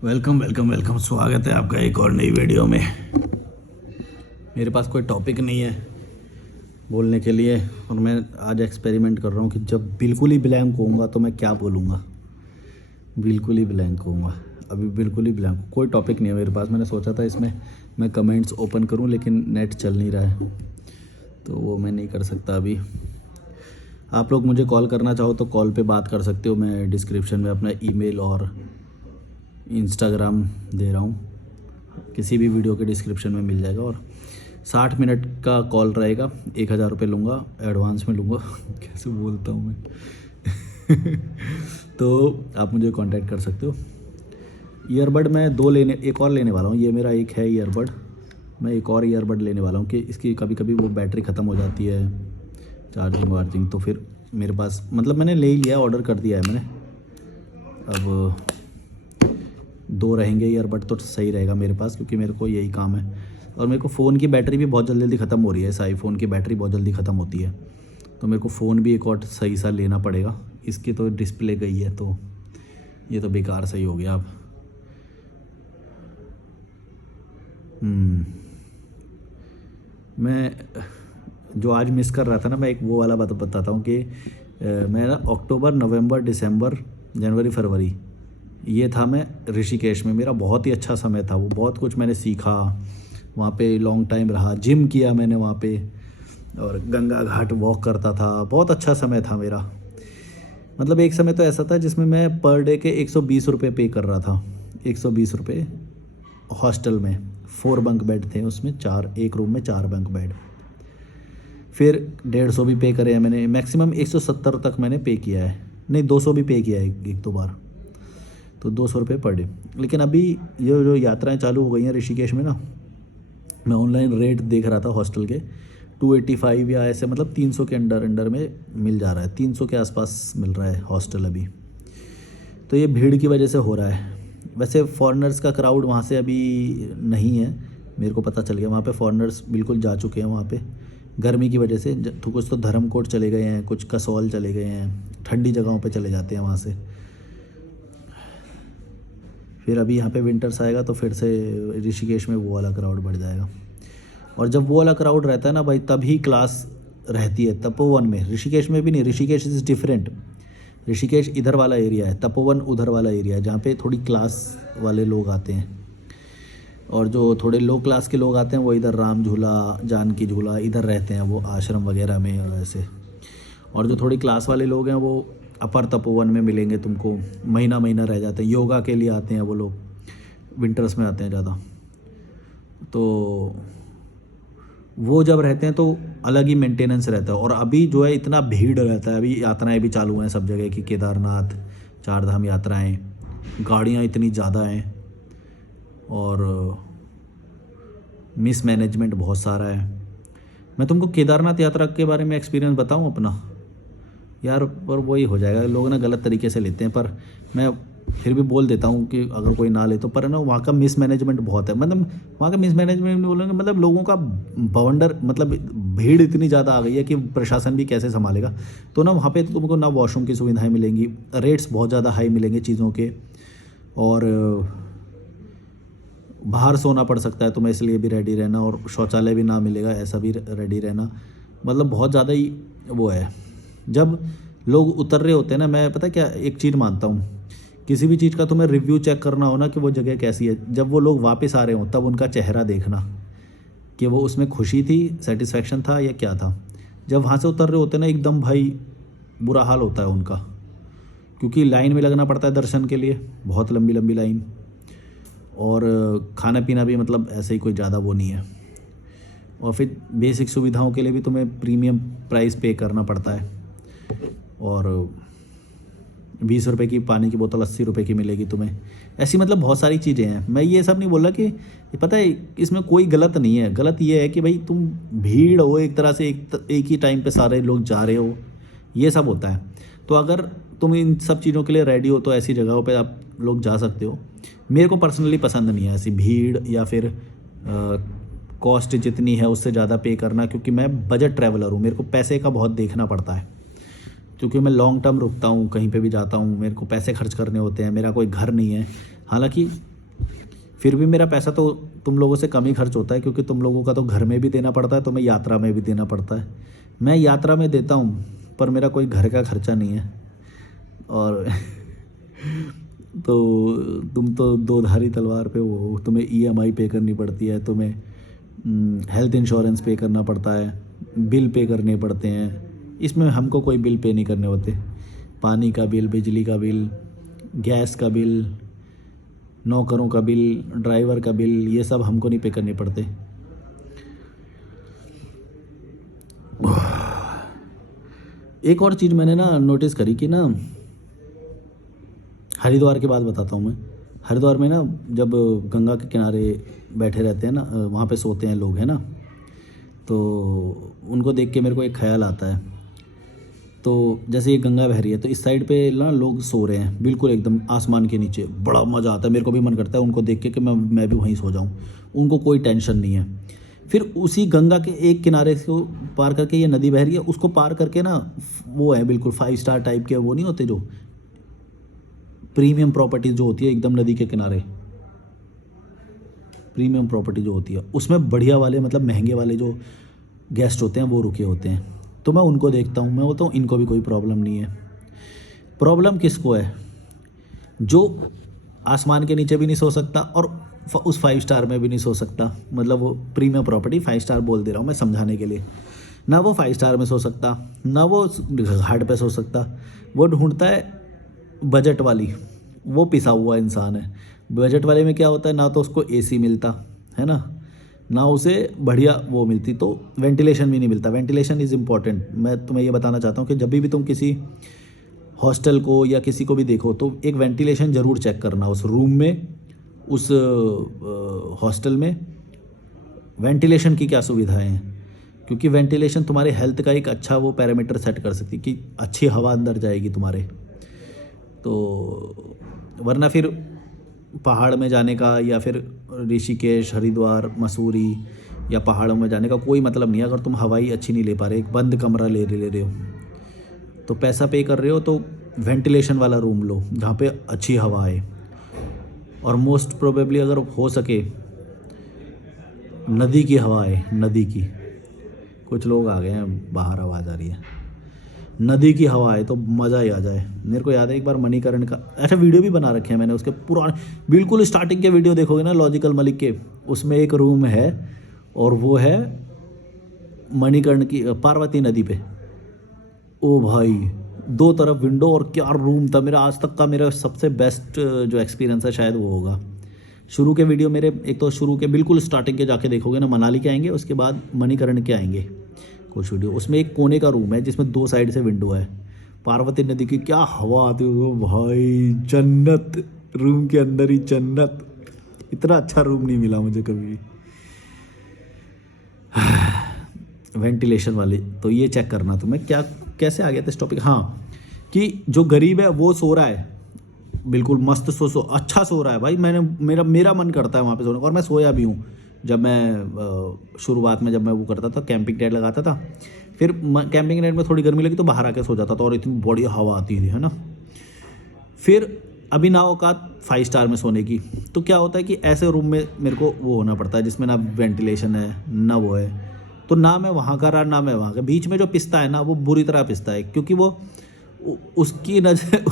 Welcome welcome welcome, स्वागत है आपका एक और नई वीडियो में। मेरे पास कोई टॉपिक नहीं है बोलने के लिए और मैं आज एक्सपेरिमेंट कर रहा हूँ कि जब बिल्कुल ही ब्लैंक होऊंगा तो मैं क्या बोलूँगा। बिल्कुल ही ब्लैंक होऊंगा, अभी बिल्कुल ही ब्लैंक, कोई टॉपिक नहीं है मेरे पास। मैंने सोचा था इसमें मैं कमेंट्स ओपन करूँ लेकिन नेट चल नहीं रहा है तो वो मैं नहीं कर सकता अभी। आप लोग मुझे कॉल करना चाहो तो कॉल पे बात कर सकते हो। मैं डिस्क्रिप्शन में अपना ईमेल और इंस्टाग्राम दे रहा हूँ, किसी भी वीडियो के डिस्क्रिप्शन में मिल जाएगा। और 60 मिनट का कॉल रहेगा, 1000 रुपये लूँगा, एडवांस में लूँगा कैसे बोलता हूँ मैं तो आप मुझे कांटेक्ट कर सकते हो। ईयरबड मैं एक और लेने वाला हूँ। ये मेरा एक है ईयरबड, मैं एक और ईयरबड लेने वाला हूँ कि इसकी कभी कभी वो बैटरी ख़त्म हो जाती है, चार्जिंग वार्जिंग, तो फिर मेरे पास मतलब मैंने ले ही लिया, ऑर्डर कर दिया है मैंने। अब 2 रहेंगे ईयरबड तो सही रहेगा मेरे पास, क्योंकि मेरे को यही काम है। और मेरे को फ़ोन की बैटरी भी बहुत जल्दी जल्दी ख़त्म हो रही है। इस आईफोन की बैटरी बहुत जल्दी ख़त्म होती है तो मेरे को फ़ोन भी एक और सही सा लेना पड़ेगा। इसकी तो डिस्प्ले गई है तो ये तो बेकार सही हो गया अब। मैं जो आज मिस कर रहा था ना, मैं एक वो वाला बात बताता हूँ कि मैं ना अक्टूबर नवंबर दिसंबर जनवरी फरवरी ये था मैं ऋषिकेश में। मेरा बहुत ही अच्छा समय था वो, बहुत कुछ मैंने सीखा वहाँ पे, लॉन्ग टाइम रहा, जिम किया मैंने वहाँ पे और गंगा घाट वॉक करता था। बहुत अच्छा समय था मेरा। मतलब एक समय तो ऐसा था जिसमें मैं पर डे के 120 रुपये पे कर रहा था। 120 रुपये हॉस्टल में, 4 बंक बेड थे उसमें, 4 एक रूम में 4 बंक बेड। फिर 150 भी पे करे हैं मैंने, मैक्सिमम 170 तक मैंने पे किया है, नहीं 200 भी पे किया है एक दो बार, तो 200 रुपये पर डे। लेकिन अभी ये जो यात्राएं चालू हो गई हैं ऋषिकेश में ना, मैं ऑनलाइन रेट देख रहा था हॉस्टल के, 285 या ऐसे, मतलब 300 के अंडर में मिल जा रहा है, 300 के आसपास मिल रहा है हॉस्टल अभी। तो ये भीड़ की वजह से हो रहा है। वैसे फॉरेनर्स का क्राउड वहाँ से अभी नहीं है, मेरे को पता चल गया। वहाँ पे फॉरेनर्स बिल्कुल जा चुके हैं वहाँ पे, गर्मी की वजह से। तो कुछ तो धर्मकोट चले गए हैं, कुछ कसौल चले गए हैं, ठंडी जगहों पे चले जाते हैं वहाँ से। फिर अभी यहाँ पे विंटर्स आएगा तो फिर से ऋषिकेश में वो वाला क्राउड बढ़ जाएगा। और जब वो वाला क्राउड रहता है ना भाई, तभी क्लास रहती है। तपोवन में, ऋषिकेश में भी नहीं, ऋषिकेश इज़ डिफरेंट। ऋषिकेश इधर वाला एरिया है, तपोवन उधर वाला एरिया है, जहाँ पे थोड़ी क्लास वाले लोग आते हैं। और जो थोड़े लो क्लास के लोग आते हैं वो इधर राम झूला, जानकी झूला इधर रहते हैं, वो आश्रम वगैरह में और ऐसे। और जो थोड़ी क्लास वाले लोग हैं वो अपर तपोवन में मिलेंगे तुमको, महीना महीना रह जाते हैं, योगा के लिए आते हैं वो लोग, विंटर्स में आते हैं ज़्यादा। तो वो जब रहते हैं तो अलग ही मेंटेनेंस रहता है। और अभी जो है इतना भीड़ रहता है, अभी यात्राएं भी चालू हैं सब जगह की, केदारनाथ, 4 धाम यात्राएं, गाड़ियां इतनी ज़्यादा हैं और मिसमैनेजमेंट बहुत सारा है। मैं तुमको केदारनाथ यात्रा के बारे में एक्सपीरियंस बताऊं अपना यार, पर वही हो जाएगा, लोग ना गलत तरीके से लेते हैं, पर मैं फिर भी बोल देता हूँ कि अगर कोई ना ले तो। पर ना वहाँ का मिसमैनेजमेंट बहुत है, मतलब वहाँ का मिसमैनेजमेंट नहीं बोलेंगे, मतलब लोगों का बवंडर, मतलब भीड़ इतनी ज़्यादा आ गई है कि प्रशासन भी कैसे संभालेगा। तो ना वहाँ पे तो तुमको ना वॉशरूम की सुविधाएं मिलेंगी, रेट्स बहुत ज़्यादा हाई मिलेंगे चीज़ों के, और बाहर सोना पड़ सकता है तुम्हें, इसलिए भी रेडी रहना। और शौचालय भी ना मिलेगा, ऐसा भी रेडी रहना। मतलब बहुत ज़्यादा ही वो है। जब लोग उतर रहे होते हैं ना, मैं पता क्या एक चीज़ मानता हूँ, किसी भी चीज़ का तुम्हें रिव्यू चेक करना हो ना कि वो जगह कैसी है, जब वो लोग वापस आ रहे हो तब उनका चेहरा देखना कि वो उसमें खुशी थी, सेटिस्फेक्शन था या क्या था। जब वहाँ से उतर रहे होते हैं ना, एकदम भाई बुरा हाल होता है उनका, क्योंकि लाइन में लगना पड़ता है दर्शन के लिए, बहुत लंबी लंबी लाइन। और खाना पीना भी मतलब ऐसे ही कोई ज़्यादा वो नहीं है। और फिर बेसिक सुविधाओं के लिए भी तुम्हें प्रीमियम प्राइस पे करना पड़ता है। और 20 रुपये की पानी की बोतल 80 रुपये की मिलेगी तुम्हें, ऐसी मतलब बहुत सारी चीज़ें हैं। मैं ये सब नहीं बोल रहा कि, पता है इसमें कोई गलत नहीं है। गलत ये है कि भाई तुम भीड़ हो एक तरह से, एक ही टाइम पे सारे लोग जा रहे हो, ये सब होता है। तो अगर तुम इन सब चीज़ों के लिए रेडी हो तो ऐसी जगहों पे आप लोग जा सकते हो। मेरे को पर्सनली पसंद नहीं है ऐसी भीड़ या फिर कॉस्ट जितनी है उससे ज़्यादा पे करना, क्योंकि मैं बजट ट्रैवलर हूँ, मेरे को पैसे का बहुत देखना पड़ता है। क्योंकि मैं लॉन्ग टर्म रुकता हूँ, कहीं पे भी जाता हूँ, मेरे को पैसे खर्च करने होते हैं, मेरा कोई घर नहीं है। हालांकि फिर भी मेरा पैसा तो तुम लोगों से कम ही खर्च होता है, क्योंकि तुम लोगों का तो घर में भी देना पड़ता है, तो मैं यात्रा में भी देना पड़ता है। मैं यात्रा में देता हूँ पर मेरा कोई घर का खर्चा नहीं है। और तो तुम तो दो धारी तलवार पे हो, तुम्हें ईएमआई पे करनी पड़ती है, तुम्हें हेल्थ इंश्योरेंस पे करना पड़ता है, बिल पे करने पड़ते हैं। इसमें हमको कोई बिल पे नहीं करने होते। पानी का बिल, बिजली का बिल, गैस का बिल, नौकरों का बिल, ड्राइवर का बिल, ये सब हमको नहीं पे करने पड़ते। एक और चीज़ मैंने ना नोटिस करी कि ना, हरिद्वार की बात बताता हूँ मैं। हरिद्वार में ना जब गंगा के किनारे बैठे रहते हैं ना, वहाँ पे सोते हैं लोग, है ना, तो उनको देख के मेरे को एक ख्याल आता है। तो जैसे ये गंगा बह रही है तो इस साइड पे ना लोग सो रहे हैं बिल्कुल एकदम आसमान के नीचे। बड़ा मज़ा आता है, मेरे को भी मन करता है उनको देख के कि मैं भी वहीं सो जाऊँ। उनको कोई टेंशन नहीं है। फिर उसी गंगा के एक किनारे से पार करके ये नदी बह रही है, उसको पार करके ना वो है बिल्कुल 5 स्टार टाइप के, वो नहीं होते जो प्रीमियम प्रॉपर्टी जो होती है एकदम नदी के किनारे, प्रीमियम प्रॉपर्टी जो होती है उसमें बढ़िया वाले मतलब महंगे वाले जो गेस्ट होते हैं वो रुके होते हैं। तो मैं उनको देखता हूँ, मैं बोलता हूँ इनको भी कोई प्रॉब्लम नहीं है। प्रॉब्लम किसको है? जो आसमान के नीचे भी नहीं सो सकता और उस 5 स्टार में भी नहीं सो सकता। मतलब वो प्रीमियम प्रॉपर्टी, 5 स्टार बोल दे रहा हूँ मैं समझाने के लिए। ना वो 5 स्टार में सो सकता, ना वो घाट पे सो सकता। वो ढूंढता है बजट वाली, वो पिसा हुआ इंसान है। बजट वाले में क्या होता है, ना तो उसको एसी मिलता है ना उसे बढ़िया वो मिलती, तो वेंटिलेशन भी नहीं मिलता। Ventilation is important. मैं तुम्हें ये बताना चाहता हूँ कि जब भी तुम किसी हॉस्टल को या किसी को भी देखो तो एक वेंटिलेशन ज़रूर चेक करना उस रूम में, उस हॉस्टल में वेंटिलेशन की क्या सुविधाएं हैं, क्योंकि वेंटिलेशन तुम्हारे हेल्थ का एक अच्छा वो पैरामीटर सेट कर सकती है कि अच्छी हवा अंदर जाएगी तुम्हारे। तो वरना फिर पहाड़ में जाने का या फिर ऋषिकेश, हरिद्वार, मसूरी या पहाड़ों में जाने का कोई मतलब नहीं है अगर तुम हवाई अच्छी नहीं ले पा रहे। एक बंद कमरा ले रहे हो तो पैसा पे कर रहे हो तो वेंटिलेशन वाला रूम लो जहाँ पे अच्छी हवा आए। और मोस्ट प्रोबेबली अगर हो सके नदी की हवा आए, नदी की। कुछ लोग आ गए हैं बाहर, आवाज़ आ रही है। नदी की हवा आए तो मज़ा ही आ जाए। मेरे को याद है एक बार मणिकर्ण का ऐसा वीडियो भी बना रखे हैं मैंने, उसके पुराने बिल्कुल स्टार्टिंग के वीडियो देखोगे ना लॉजिकल मलिक के, उसमें एक रूम है और वो है मणिकर्ण की पार्वती नदी पे। ओ भाई, 2 तरफ विंडो और क्या रूम था। मेरा आज तक का मेरा सबसे बेस्ट जो एक्सपीरियंस है शायद वो होगा। शुरू के वीडियो मेरे, एक तो शुरू के बिल्कुल स्टार्टिंग के जाके देखोगे ना, मनाली के आएंगे, उसके बाद मणिकर्ण के आएंगे कुछ वीडियो। उसमें एक कोने का रूम है जिसमें 2 साइड से विंडो है। पार्वती नदी की क्या हवा आती है भाई, जन्नत। रूम के अंदर ही जन्नत। इतना अच्छा रूम नहीं मिला मुझे कभी। वेंटिलेशन वाले तो ये चेक करना तुम्हें। क्या कैसे आ गया था इस टॉपिक? हाँ, कि जो गरीब है वो सो रहा है बिल्कुल मस्त, सो अच्छा सो रहा है भाई। मेरा मन करता है वहाँ पे सोने का, और मैं सोया भी हूँ। जब मैं शुरुआत में जब मैं वो करता था, कैंपिंग टेंट लगाता था, फिर कैंपिंग टेंट में थोड़ी गर्मी लगी तो बाहर आके सो जाता था और इतनी बढ़िया हवा आती थी, है ना। फिर अभी ना औकात 5 स्टार में सोने की, तो क्या होता है कि ऐसे रूम में मेरे को वो होना पड़ता है जिसमें ना वेंटिलेशन है ना वो है। तो ना मैं वहाँ का रहा ना मैं वहाँ का, बीच में जो पिसता है ना वो बुरी तरह पिसता है, क्योंकि वो उसकी नजर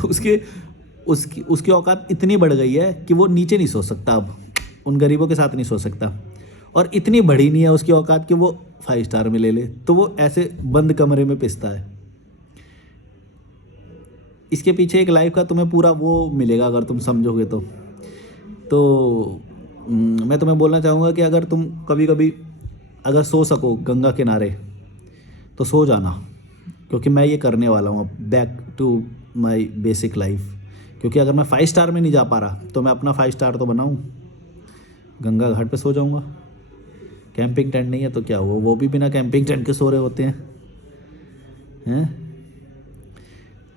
उसकी औकात इतनी बढ़ गई है कि वो नीचे नहीं सो सकता, अब उन गरीबों के साथ नहीं सो सकता। और इतनी बड़ी नहीं है उसकी औकात कि वो 5 स्टार में ले ले, तो वो ऐसे बंद कमरे में पिसता है। इसके पीछे एक लाइफ का तुम्हें पूरा वो मिलेगा अगर तुम समझोगे तो मैं तुम्हें बोलना चाहूँगा कि अगर तुम कभी कभी अगर सो सको गंगा किनारे तो सो जाना, क्योंकि मैं ये करने वाला हूँ अब, back to my basic life. क्योंकि अगर मैं 5 स्टार में नहीं जा पा रहा तो मैं अपना 5 स्टार तो बनाऊँ, गंगा घाट पे सो जाऊँगा। कैंपिंग टेंट नहीं है तो क्या हुआ, वो भी बिना कैंपिंग टेंट के सो रहे होते हैं।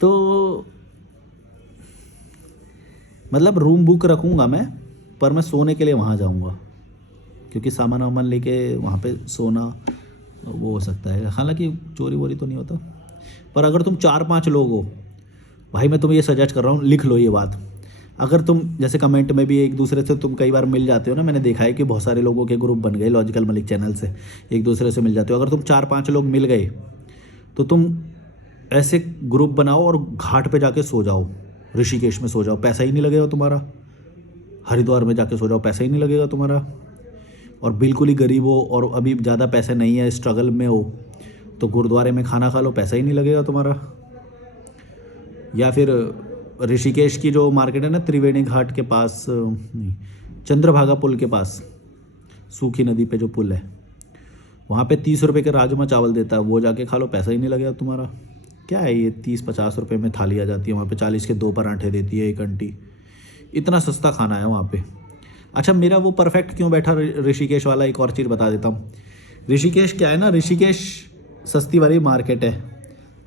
तो मतलब रूम बुक रखूँगा मैं, पर मैं सोने के लिए वहाँ जाऊँगा, क्योंकि सामान वामान लेके वहाँ पे सोना वो हो सकता है। हालांकि चोरी वोरी तो नहीं होता, पर अगर तुम 4-5 लोग हो भाई, मैं तुम्हें ये सजेस्ट कर रहा हूँ, लिख लो ये बात। अगर तुम जैसे कमेंट में भी एक दूसरे से तुम कई बार मिल जाते हो ना, मैंने देखा है कि बहुत सारे लोगों के ग्रुप बन गए लॉजिकल मलिक चैनल से, एक दूसरे से मिल जाते हो। अगर तुम 4-5 लोग मिल गए तो तुम ऐसे ग्रुप बनाओ और घाट पे जाके सो जाओ, ऋषिकेश में सो जाओ, पैसा ही नहीं लगेगा तुम्हारा। हरिद्वार में जाके सो जाओ, पैसा ही नहीं लगेगा तुम्हारा। और बिल्कुल ही गरीब हो और अभी ज़्यादा पैसे नहीं है, स्ट्रगल में हो, तो गुरुद्वारे में खाना खा लो, पैसा ही नहीं लगेगा तुम्हारा। या फिर ऋषिकेश की जो मार्केट है ना, त्रिवेणी घाट के पास, नहीं, चंद्रभागा पुल के पास, सूखी नदी पे जो पुल है, वहाँ पे 30 रुपये के राजमा चावल देता है, वो जाके खा लो, पैसा ही नहीं लगेगा तुम्हारा। क्या है ये 30-50 रुपये में थाली आ जाती है, वहाँ पे 40 के 2 पराठे देती है एक आंटी। इतना सस्ता खाना है वहाँ पे। अच्छा, मेरा वो परफेक्ट क्यों बैठा ऋषिकेश वाला, एक और चीज़ बता देता हूँ। ऋषिकेश क्या है ना, ऋषिकेश सस्ती वाली मार्केट है,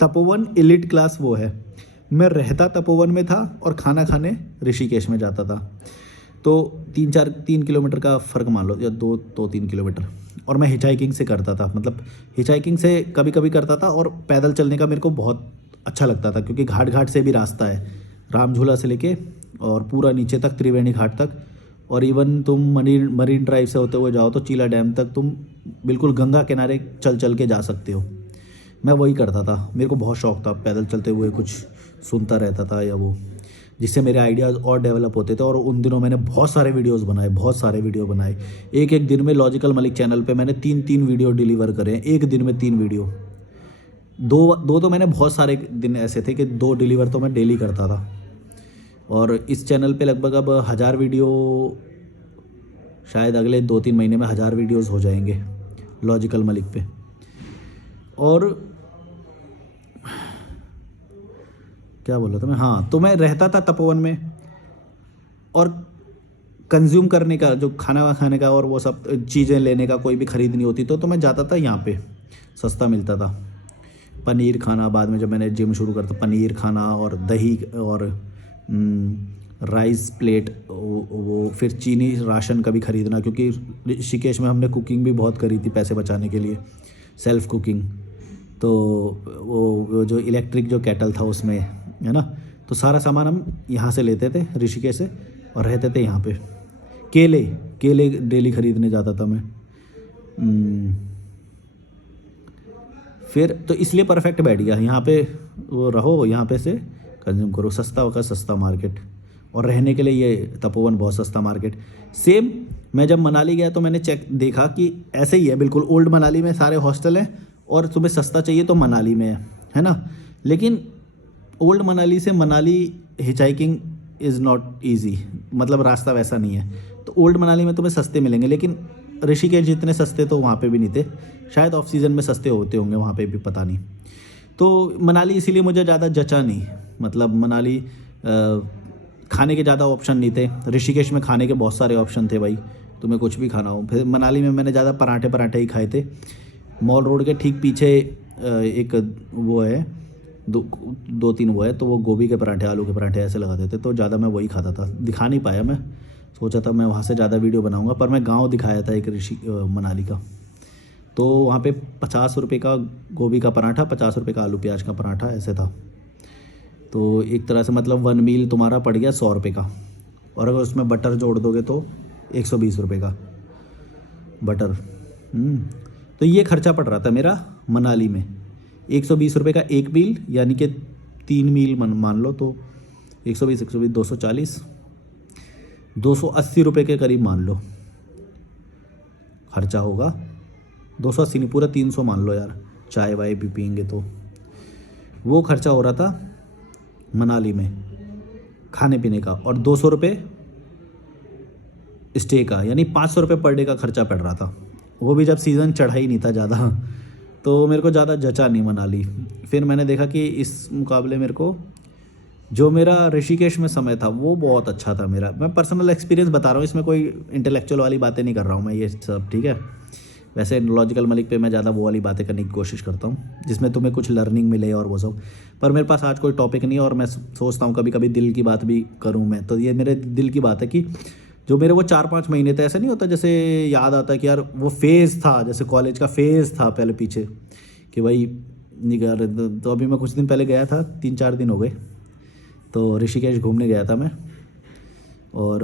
तपोवन एलिट क्लास वो है। मैं रहता तपोवन में था और खाना खाने ऋषिकेश में जाता था, तो 3 किलोमीटर का फ़र्क मान लो, या 2-3 किलोमीटर। और मैं हिचाइकिंग से करता था, मतलब हिचाइकिंग से कभी कभी करता था, और पैदल चलने का मेरे को बहुत अच्छा लगता था, क्योंकि घाट घाट से भी रास्ता है, रामझूला से लेके और पूरा नीचे तक त्रिवेणी घाट तक। और इवन तुम मरीन ड्राइव से होते हुए जाओ तो चीला डैम तक तुम बिल्कुल गंगा किनारे चल चल के जा सकते हो। मैं वही करता था, मेरे को बहुत शौक था पैदल चलते हुए कुछ सुनता रहता था, या वो जिससे मेरे आइडियाज़ और डेवलप होते थे। और उन दिनों मैंने बहुत सारे वीडियो बनाए। एक दिन में लॉजिकल मलिक चैनल पे मैंने 3 वीडियो डिलीवर करे, एक दिन में 3 वीडियो। दो तो मैंने बहुत सारे दिन ऐसे थे कि 2 डिलीवर तो मैं डेली करता था। और इस चैनल पे लगभग अब 1000 वीडियो, शायद अगले 2-3 महीने में 1000 वीडियोज़ हो जाएंगे लॉजिकल मलिक पे। और क्या बोला था मैं, हाँ, तो मैं रहता था तपोवन में, और कंज्यूम करने का, जो खाना खाने का और वो सब चीज़ें लेने का, कोई भी खरीदनी होती तो मैं जाता था यहाँ पे, सस्ता मिलता था। पनीर खाना, बाद में जब मैंने जिम शुरू करता, पनीर खाना और दही और राइस प्लेट, वो फिर चीनी राशन का भी ख़रीदना, क्योंकि ऋषिकेश में हमने कुकिंग भी बहुत करी थी पैसे बचाने के लिए, सेल्फ़ कुकिंग। तो वो जो इलेक्ट्रिक जो केटल था उसमें, है ना, तो सारा सामान हम यहाँ से लेते थे ऋषिकेश से, और रहते थे यहाँ पे। केले डेली ख़रीदने जाता था मैं। फिर तो इसलिए परफेक्ट बैठ गया यहाँ पे, वो रहो यहाँ पे से कंज्यूम करो, सस्ता का सस्ता मार्केट। और रहने के लिए ये तपोवन बहुत सस्ता मार्केट। सेम मैं जब मनाली गया तो मैंने देखा कि ऐसे ही है बिल्कुल, ओल्ड मनाली में सारे हॉस्टल हैं, और तुम्हें सस्ता चाहिए तो मनाली में है ना। लेकिन ओल्ड मनाली से Manali hitchhiking is not easy, मतलब रास्ता वैसा नहीं है। तो ओल्ड मनाली में तुम्हें सस्ते मिलेंगे, लेकिन ऋषिकेश जितने सस्ते तो वहाँ पे भी नहीं थे, शायद ऑफ सीज़न में सस्ते होते होंगे वहाँ पे भी, पता नहीं। तो मनाली इसीलिए मुझे ज़्यादा जचा नहीं, मतलब मनाली खाने के ज़्यादा ऑप्शन नहीं थे। ऋषिकेश में खाने के बहुत सारे ऑप्शन थे भाई, तुम्हें कुछ भी खाना हो। फिर मनाली में मैंने ज़्यादा पराठे ही खाए थे। मॉल रोड के ठीक पीछे एक वो है, 2-3 वो है, तो वो गोभी के पराठे, आलू के पराठे ऐसे लगाते थे, तो ज़्यादा मैं वही खाता था। दिखा नहीं पाया मैं, सोचा था मैं वहाँ से ज़्यादा वीडियो बनाऊँगा, पर मैं गाँव दिखाया था एक मनाली का। तो वहाँ पे 50 रुपये का गोभी का पराठा, 50 रुपये का आलू प्याज का पराठा, ऐसे था। तो एक तरह से मतलब 1 मील तुम्हारा पड़ गया 100 रुपये का। और अगर उसमें बटर जोड़ दोगे तो 120 रुपये का बटर। तो ये खर्चा पड़ रहा था मेरा मनाली में, 120 रुपये का एक मील, यानी कि 3 मील मान लो, तो 120 240, 280 रुपये के करीब मान लो खर्चा होगा। 280 नहीं, पूरा 300 मान लो यार, चाय वाय भी पियेंगे तो। वो खर्चा हो रहा था मनाली में खाने पीने का, और 200 रुपये स्टे का, यानी 500 रुपये पर डे का खर्चा पड़ रहा था। वो भी जब सीज़न चढ़ा ही नहीं था ज़्यादा, तो मेरे को ज़्यादा जचा नहीं मनाली। फिर मैंने देखा कि इस मुकाबले मेरे को जो मेरा ऋषिकेश में समय था वो बहुत अच्छा था मेरा। मैं पर्सनल एक्सपीरियंस बता रहा हूँ, इसमें कोई इंटेलेक्चुअल वाली बातें नहीं कर रहा हूँ मैं ये सब, ठीक है। वैसे लॉजिकल मलिक पे मैं ज़्यादा वो वाली बातें करने की कोशिश करता हूँ जिसमें तुम्हें कुछ लर्निंग मिले और वो सब, पर मेरे पास आज कोई टॉपिक नहीं है। और मैं सोचता हूँ कभी कभी दिल की बात भी करूँ मैं, तो ये मेरे दिल की बात है कि जो मेरे वो 4-5 महीने थे, ऐसा नहीं होता जैसे याद आता है कि यार वो फेज़ था, जैसे कॉलेज का फेज़ था पहले पीछे कि भाई निकल। तो अभी मैं कुछ दिन पहले गया था, 3-4 दिन हो गए, तो ऋषिकेश घूमने गया था मैं। और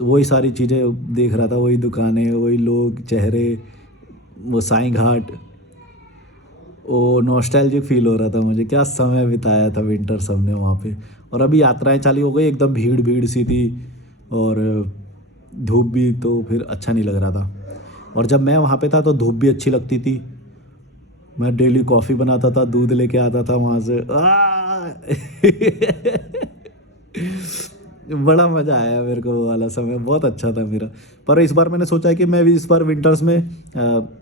वही सारी चीज़ें देख रहा था, वही दुकानें, वही लोग, चेहरे, वो साईं घाट, वो नॉस्टैल्जिक फील हो रहा था मुझे। क्या समय बिताया था विंटर्स हमने वहाँ पे। और अभी यात्राएं चालू हो गई, एकदम भीड़ भीड़ सी थी और धूप भी, तो फिर अच्छा नहीं लग रहा था। और जब मैं वहाँ पे था तो धूप भी अच्छी लगती थी। मैं डेली कॉफ़ी बनाता था, दूध लेके आता था वहाँ से। बड़ा मज़ा आया मेरे को, वो वाला समय बहुत अच्छा था मेरा। पर इस बार मैंने सोचा है कि मैं भी इस बार विंटर्स में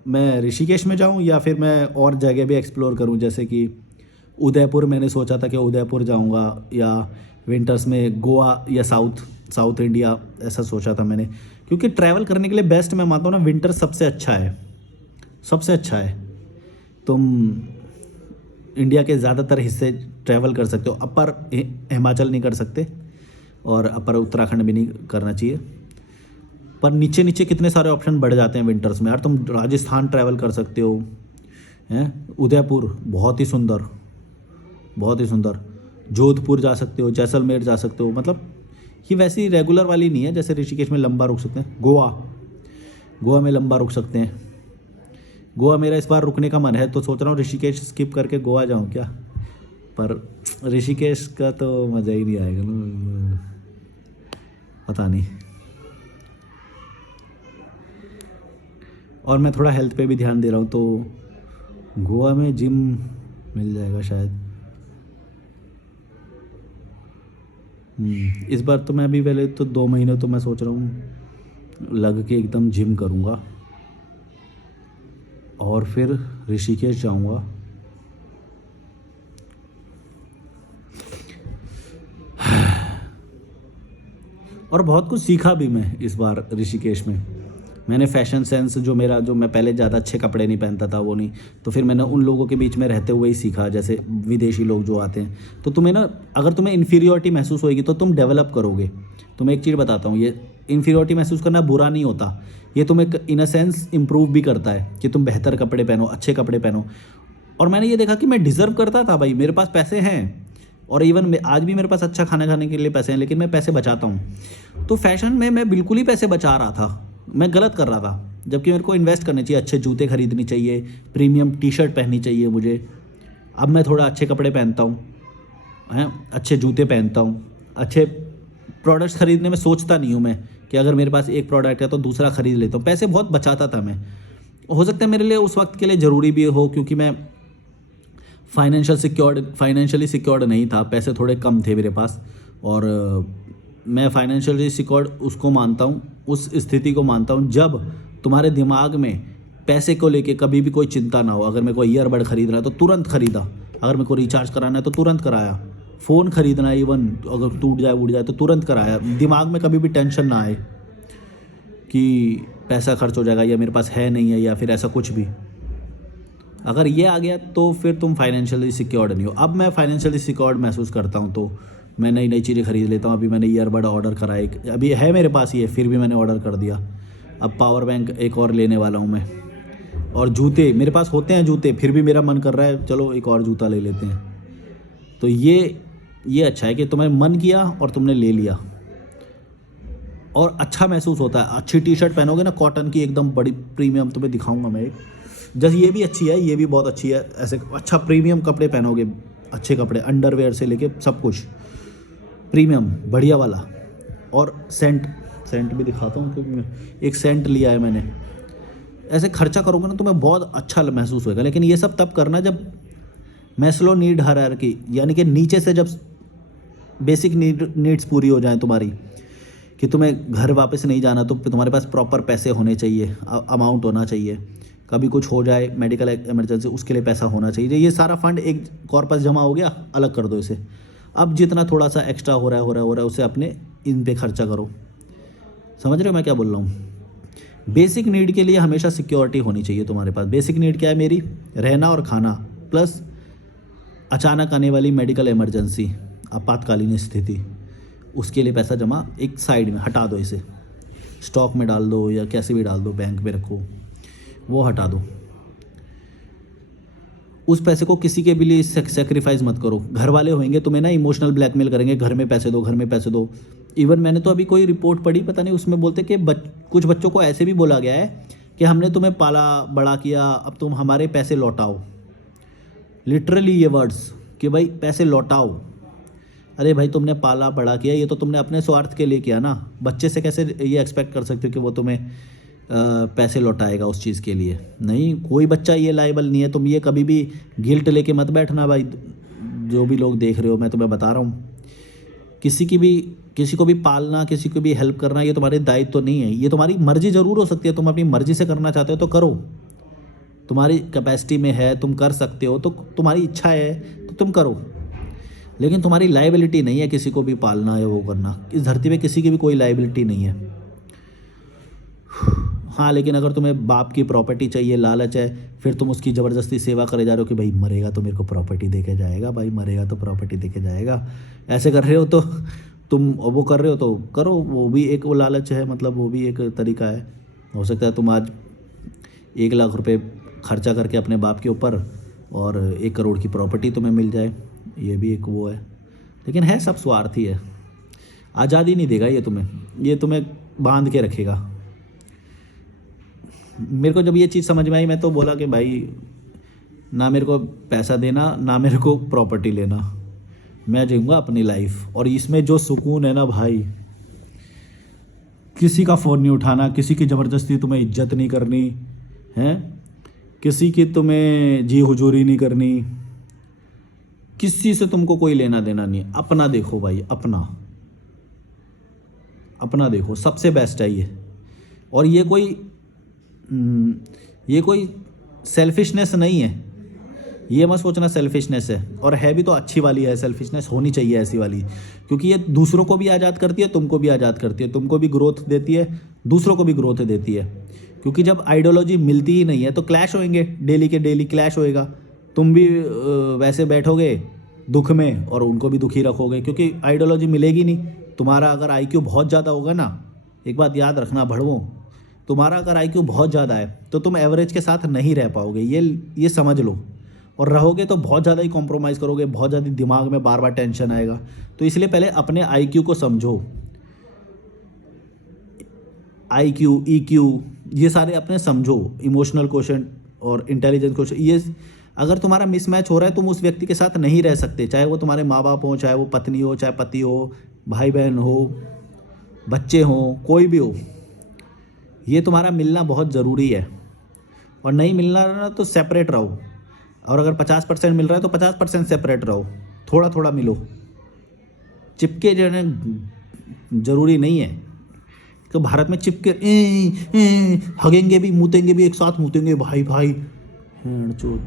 मैं ऋषिकेश में जाऊं या फिर मैं और जगह भी एक्सप्लोर करूं, जैसे कि उदयपुर। मैंने सोचा था कि उदयपुर जाऊंगा, या विंटर्स में गोवा या साउथ साउथ इंडिया, ऐसा सोचा था मैंने। क्योंकि ट्रैवल करने के लिए बेस्ट मैं मानता हूँ ना, विंटर सबसे अच्छा है, सबसे अच्छा है। तुम इंडिया के ज़्यादातर हिस्से ट्रैवल कर सकते हो। अपर हिमाचल नहीं कर सकते और अपर उत्तराखंड भी नहीं करना चाहिए, पर नीचे नीचे कितने सारे ऑप्शन बढ़ जाते हैं विंटर्स में यार। तुम राजस्थान ट्रैवल कर सकते हो, हैं, उदयपुर बहुत ही सुंदर, बहुत ही सुंदर। जोधपुर जा सकते हो, जैसलमेर जा सकते हो। मतलब ये वैसी रेगुलर वाली नहीं है, जैसे ऋषिकेश में लंबा रुक सकते हैं। गोवा, गोवा में लंबा रुक सकते हैं। गोवा मेरा इस बार रुकने का मन है, तो सोच रहा हूँ ऋषिकेश स्किप करके गोवा जाऊँ क्या। पर ऋषिकेश का तो मज़ा ही नहीं आएगा ना, पता नहीं। और मैं थोड़ा हेल्थ पे भी ध्यान दे रहा हूँ, तो गोवा में जिम मिल जाएगा शायद। इस बार तो मैं अभी पहले तो 2 महीने तो मैं सोच रहा हूँ लग के एकदम जिम करूँगा और फिर ऋषिकेश जाऊँगा। और बहुत कुछ सीखा भी मैं इस बार ऋषिकेश में। मैंने फ़ैशन सेंस जो मेरा, जो मैं पहले ज़्यादा अच्छे कपड़े नहीं पहनता था वो नहीं, तो फिर मैंने उन लोगों के बीच में रहते हुए ही सीखा। जैसे विदेशी लोग जो आते हैं, तो तुम्हें ना, अगर तुम्हें इन्फीरियॉरिटी महसूस होगी तो तुम डेवलप करोगे। तुम्हें एक चीज़ बताता हूँ, ये इन्फीरियॉरिटी महसूस करना बुरा नहीं होता, ये तुम्हें इन अ सेंस इम्प्रूव भी करता है कि तुम बेहतर कपड़े पहनो, अच्छे कपड़े पहनो। और मैंने ये देखा कि मैं डिज़र्व करता था भाई, मेरे पास पैसे हैं और इवन आज भी मेरे पास अच्छा खाना खाने के लिए पैसे हैं, लेकिन मैं पैसे बचाता हूँ। तो फैशन में मैं बिल्कुल ही पैसे बचा रहा था, मैं गलत कर रहा था। जबकि मेरे को इन्वेस्ट करने चाहिए, अच्छे जूते खरीदनी चाहिए, प्रीमियम टी शर्ट पहननी चाहिए मुझे। अब मैं थोड़ा अच्छे कपड़े पहनता हूँ, हैं, अच्छे जूते पहनता हूँ, अच्छे प्रोडक्ट्स खरीदने में सोचता नहीं हूँ मैं कि अगर मेरे पास एक प्रोडक्ट है तो दूसरा खरीद लेता हूँ। पैसे बहुत बचाता था मैं। हो सकता है मेरे लिए उस वक्त के लिए ज़रूरी भी हो, क्योंकि मैं फाइनेंशियली सिक्योर्ड नहीं था, पैसे थोड़े कम थे मेरे पास। और मैं फाइनेंशियली सिक्योर्ड उसको मानता हूँ, उस स्थिति को मानता हूँ जब तुम्हारे दिमाग में पैसे को लेके कभी भी कोई चिंता ना हो। अगर मेरे को ईयरबड खरीदना है तो तुरंत खरीदा, अगर मेरे को रिचार्ज कराना है तो तुरंत कराया, फ़ोन खरीदना है इवन अगर टूट जाए उड़ जाए तो तुरंत कराया। दिमाग में कभी भी टेंशन ना आए कि पैसा खर्च हो जाएगा या मेरे पास है नहीं है या फिर ऐसा कुछ भी। अगर ये आ गया तो फिर तुम फाइनेंशियली सिक्योर्ड नहीं हो। अब मैं फाइनेंशियली सिक्योर्ड महसूस करता हूँ, तो मैं नई नई चीज़ें खरीद लेता हूँ। अभी मैंने ईयरबड ऑर्डर करा, एक अभी है मेरे पास ही है, फिर भी मैंने ऑर्डर कर दिया। अब पावर बैंक एक और लेने वाला हूँ मैं। और जूते मेरे पास होते हैं जूते, फिर भी मेरा मन कर रहा है चलो एक और जूता ले लेते हैं। तो ये अच्छा है कि तुम्हें मन किया और तुमने ले लिया, और अच्छा महसूस होता है। अच्छी टी शर्ट पहनोगे ना, कॉटन की एकदम बड़ी प्रीमियम, तुम्हें दिखाऊंगा मैं एक, जैसे ये भी अच्छी है, ये भी बहुत अच्छी है। ऐसे अच्छा प्रीमियम कपड़े पहनोगे, अच्छे कपड़े, अंडरवेयर से लेके सब कुछ प्रीमियम बढ़िया वाला। और सेंट भी दिखाता हूँ, क्योंकि एक सेंट लिया है मैंने। ऐसे खर्चा करोगे ना तुम्हें बहुत अच्छा महसूस होगा। लेकिन ये सब तब करना जब मैस्लो नीड हायरार्की, यानी कि नीचे से जब बेसिक नीड्स पूरी हो जाएं तुम्हारी, कि तुम्हें घर वापस नहीं जाना तो तुम्हारे पास प्रॉपर पैसे होने चाहिए, अमाउंट होना चाहिए। कभी कुछ हो जाए, मेडिकल इमरजेंसी, उसके लिए पैसा होना चाहिए। ये सारा फंड एक कॉर्पस जमा हो गया, अलग कर दो इसे। अब जितना थोड़ा सा एक्स्ट्रा हो रहा है उसे अपने इन पे खर्चा करो। समझ रहे हो मैं क्या बोल रहा हूँ? बेसिक नीड के लिए हमेशा सिक्योरिटी होनी चाहिए तुम्हारे पास। बेसिक नीड क्या है मेरी? रहना और खाना, प्लस अचानक आने वाली मेडिकल इमरजेंसी, आपातकालीन स्थिति, उसके लिए पैसा जमा एक साइड में हटा दो। इसे स्टॉक में डाल दो या कैसे भी डाल दो, बैंक में रखो, वो हटा दो। उस पैसे को किसी के भी लिए सेक्रीफाइस मत करो। घर वाले होंगे तुम्हें ना इमोशनल ब्लैकमेल करेंगे, घर में पैसे दो, घर में पैसे दो, इवन मैंने तो अभी कोई रिपोर्ट पढ़ी, पता नहीं, उसमें बोलते कि कुछ बच्चों को ऐसे भी बोला गया है कि हमने तुम्हें पाला बड़ा किया, अब तुम हमारे पैसे लौटाओ। लिटरली ये वर्ड्स कि भाई पैसे लौटाओ। अरे भाई तुमने पाला बड़ा किया, ये तो तुमने अपने स्वार्थ के लिए किया ना। बच्चे से कैसे ये एक्सपेक्ट कर सकते हो कि वो तुम्हें पैसे लौटाएगा उस चीज़ के लिए? नहीं, कोई बच्चा ये लायबल नहीं है। तुम ये कभी भी गिल्ट लेके मत बैठना भाई। जो भी लोग देख रहे हो, मैं तुम्हें बता रहा हूँ, किसी को भी पालना, किसी को भी हेल्प करना, ये तुम्हारे दायित्व तो नहीं है। ये तुम्हारी मर्जी ज़रूर हो सकती है, तुम अपनी मर्जी से करना चाहते हो तो करो, तुम्हारी कैपेसिटी में है, तुम कर सकते हो, तो तुम्हारी इच्छा है तो तुम करो। लेकिन तुम्हारी लायबिलिटी नहीं है किसी को भी पालना या वो करना। इस धरती पे किसी की भी कोई लायबिलिटी नहीं है। हाँ, लेकिन अगर तुम्हें बाप की प्रॉपर्टी चाहिए, लालच है, फिर तुम उसकी ज़बरदस्ती सेवा करे जा रहे हो कि भाई मरेगा तो मेरे को प्रॉपर्टी दे के जाएगा, भाई मरेगा तो प्रॉपर्टी दे के जाएगा। ऐसे कर रहे हो तो तुम वो कर रहे हो तो करो, वो भी एक वो लालच है, मतलब वो भी एक तरीका है। हो सकता है तुम आज 1 लाख रुपए खर्चा करके अपने बाप के ऊपर और 1 करोड़ की प्रॉपर्टी तुम्हें मिल जाए, ये भी एक वो है। लेकिन है सब स्वार्थी है। आज़ादी नहीं देगा ये तुम्हें बांध के रखेगा। मेरे को जब ये चीज़ समझ में आई, मैं तो बोला कि भाई ना मेरे को पैसा देना, ना मेरे को प्रॉपर्टी लेना, मैं जीऊँगा अपनी लाइफ। और इसमें जो सुकून है ना भाई, किसी का फ़ोन नहीं उठाना, किसी की ज़बरदस्ती तुम्हें इज्जत नहीं करनी है, किसी की तुम्हें जी हुजूरी नहीं करनी, किसी से तुमको कोई लेना देना नहीं है। अपना देखो भाई, अपना देखो, सबसे बेस्ट है ये। और ये कोई सेल्फिशनेस नहीं है, ये मत सोचना सेल्फिशनेस है। और है भी तो अच्छी वाली है, सेल्फिशनेस होनी चाहिए ऐसी वाली, क्योंकि ये दूसरों को भी आज़ाद करती है, तुमको भी आज़ाद करती है, तुमको भी ग्रोथ देती है, दूसरों को भी ग्रोथ देती है। क्योंकि जब आइडियोलॉजी मिलती ही नहीं है तो क्लैश होएंगे, डेली के डेली क्लैश होएगा। तुम भी वैसे बैठोगे दुख में और उनको भी दुखी रखोगे, क्योंकि आइडियोलॉजी मिलेगी नहीं। तुम्हारा अगर IQ बहुत ज़्यादा होगा ना, एक बात याद रखना भड़वों, तुम्हारा अगर IQ बहुत ज़्यादा है तो तुम एवरेज के साथ नहीं रह पाओगे, ये समझ लो। और रहोगे तो बहुत ज़्यादा ही कॉम्प्रोमाइज़ करोगे, बहुत ज़्यादा दिमाग में बार बार टेंशन आएगा। तो इसलिए पहले अपने IQ को समझो। IQ, EQ, ये सारे अपने समझो, इमोशनल क्वोशंट और इंटेलिजेंस क्वोशंट। ये अगर तुम्हारा मिसमैच हो रहा है, तुम उस व्यक्ति के साथ नहीं रह सकते, चाहे वो तुम्हारे माँ बाप हो, चाहे वो पत्नी हो, चाहे पति हो, भाई बहन हो, बच्चे हों, कोई भी हो। ये तुम्हारा मिलना बहुत ज़रूरी है। और नहीं मिलना ना तो सेपरेट रहो। और अगर 50% मिल रहा है तो 50% सेपरेट रहो, थोड़ा थोड़ा मिलो। चिपके जो है ज़रूरी नहीं है। तो भारत में चिपके हगेंगे भी, मूतेंगे भी, एक साथ मूतेंगे भाई भाई, चोट।